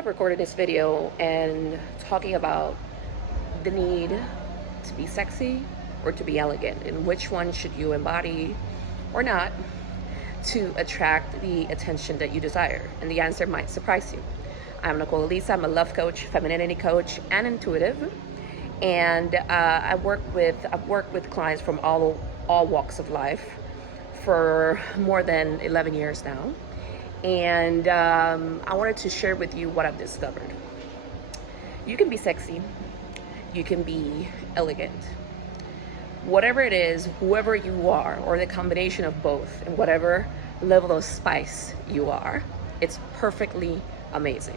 of recording this video and talking about the need to be sexy or to be elegant, and which one should you embody or not to attract the attention that you desire. And the answer might surprise you. I'm Nicole Elissa. I'm a love coach, femininity coach, and intuitive. And I've worked with clients from all walks of life for more than 11 years now. And I wanted to share with you what I've discovered. You can be sexy, you can be elegant. Whatever it is, whoever you are, or the combination of both, and whatever level of spice you are, it's perfectly amazing.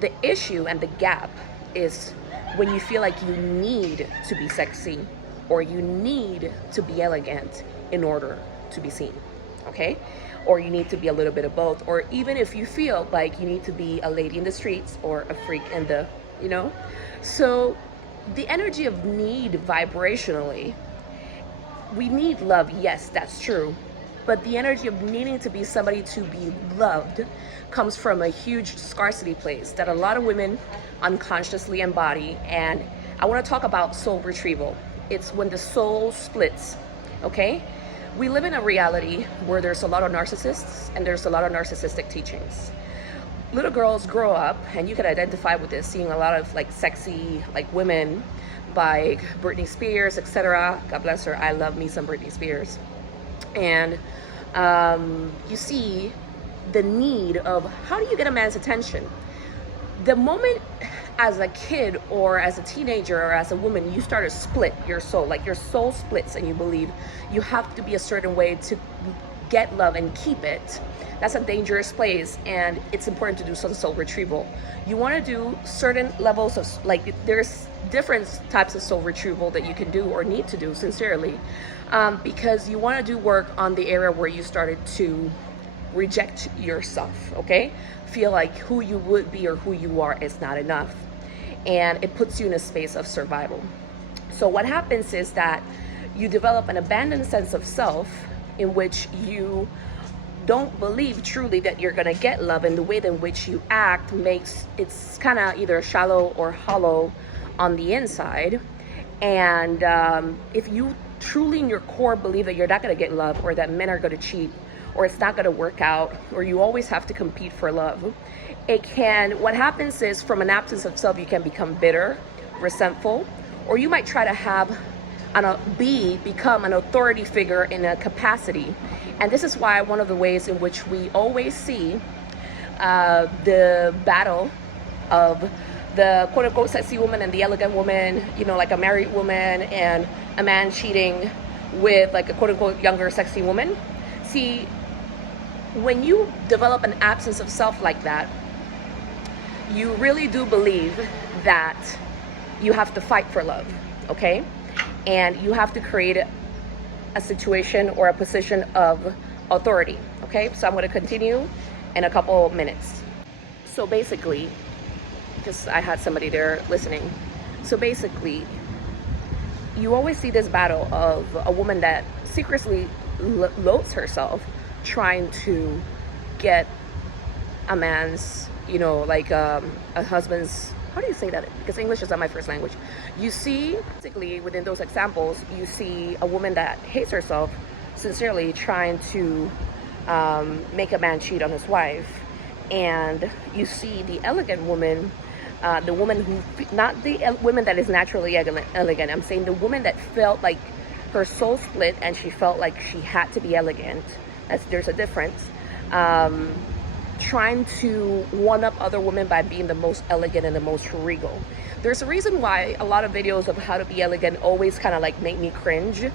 The issue and the gap is when you feel like you need to be sexy or you need to be elegant in order to be seen, okay? Or you need to be a little bit of both, or even if you feel like you need to be a lady in the streets or a freak in the, So the energy of need vibrationally, we need love, yes, that's true. But the energy of needing to be somebody to be loved comes from a huge scarcity place that a lot of women unconsciously embody. And I want to talk about soul retrieval. It's when the soul splits, okay? We live in a reality where there's a lot of narcissists and there's a lot of narcissistic teachings. Little girls grow up, and you can identify with this, seeing a lot of like sexy like women like Britney Spears, etc. God bless her. I love me some Britney Spears. And you see the need of how do you get a man's attention? The moment as a kid or as a teenager or as a woman, you start to split your soul, like your soul splits and you believe you have to be a certain way to get love and keep it. That's a dangerous place, and it's important to do some soul retrieval. You want to do certain levels of, like, there's different types of soul retrieval that you can do or need to do sincerely, because you want to do work on the area where you started to reject yourself, okay? Feel like who you would be or who you are is not enough, and it puts you in a space of survival. So what happens is that you develop an abandoned sense of self in which you don't believe truly that you're gonna get love, and the way in which you act makes it's kind of either shallow or hollow on the inside. And if you truly in your core believe that you're not gonna get love, or that men are gonna cheat, or it's not gonna work out, or you always have to compete for love, what happens is from an absence of self, you can become bitter, resentful, or you might try to become an authority figure in a capacity. And this is why one of the ways in which we always see the battle of the quote unquote sexy woman and the elegant woman, like a married woman and a man cheating with like a quote unquote younger sexy woman. See, when you develop an absence of self like that, you really do believe that you have to fight for love, okay? And you have to create a situation or a position of authority, okay? So I'm going to continue in a couple minutes. So basically, because I had somebody there listening. So basically, you always see this battle of a woman that secretly loathes herself trying to get a man's, a husband's, how do you say that? Because English is not my first language. You see, basically, within those examples, you see a woman that hates herself sincerely trying to make a man cheat on his wife. And you see the elegant woman, the woman who, not the woman that is naturally elegant. I'm saying the woman that felt like her soul split and she felt like she had to be elegant. There's a difference. Trying to one-up other women by being the most elegant and the most regal. There's a reason why a lot of videos of how to be elegant always kind of like make me cringe,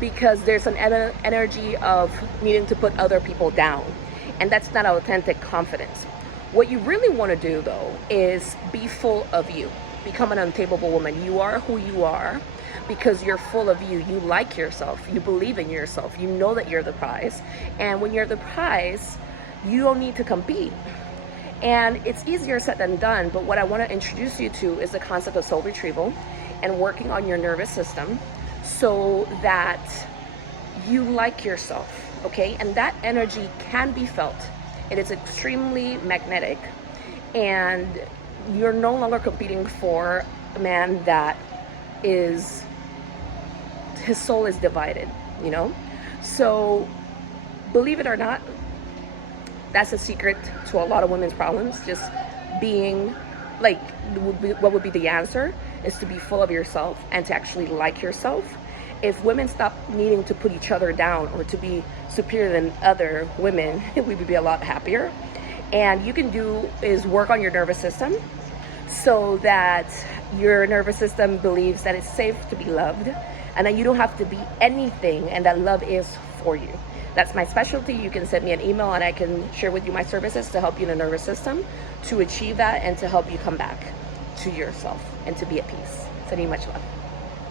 because there's an energy of needing to put other people down, and that's not authentic confidence. What you really want to do though is be full of you. Become an untamable woman. You are who you are because you're full of you. You like yourself. You believe in yourself. You know that you're the prize. And when you're the prize, you don't need to compete. And it's easier said than done, but what I want to introduce you to is the concept of soul retrieval and working on your nervous system so that you like yourself, okay? And that energy can be felt. It is extremely magnetic, and you're no longer competing for a man that is, his soul is divided, you know? So believe it or not, that's a secret to a lot of women's problems. Just being like, what would be the answer is to be full of yourself and to actually like yourself. If women stop needing to put each other down or to be superior than other women, we would be a lot happier. And you can do is work on your nervous system so that your nervous system believes that it's safe to be loved and that you don't have to be anything and that love is for you. That's my specialty. You can send me an email and I can share with you my services to help you in the nervous system to achieve that and to help you come back to yourself and to be at peace. Sending you much love.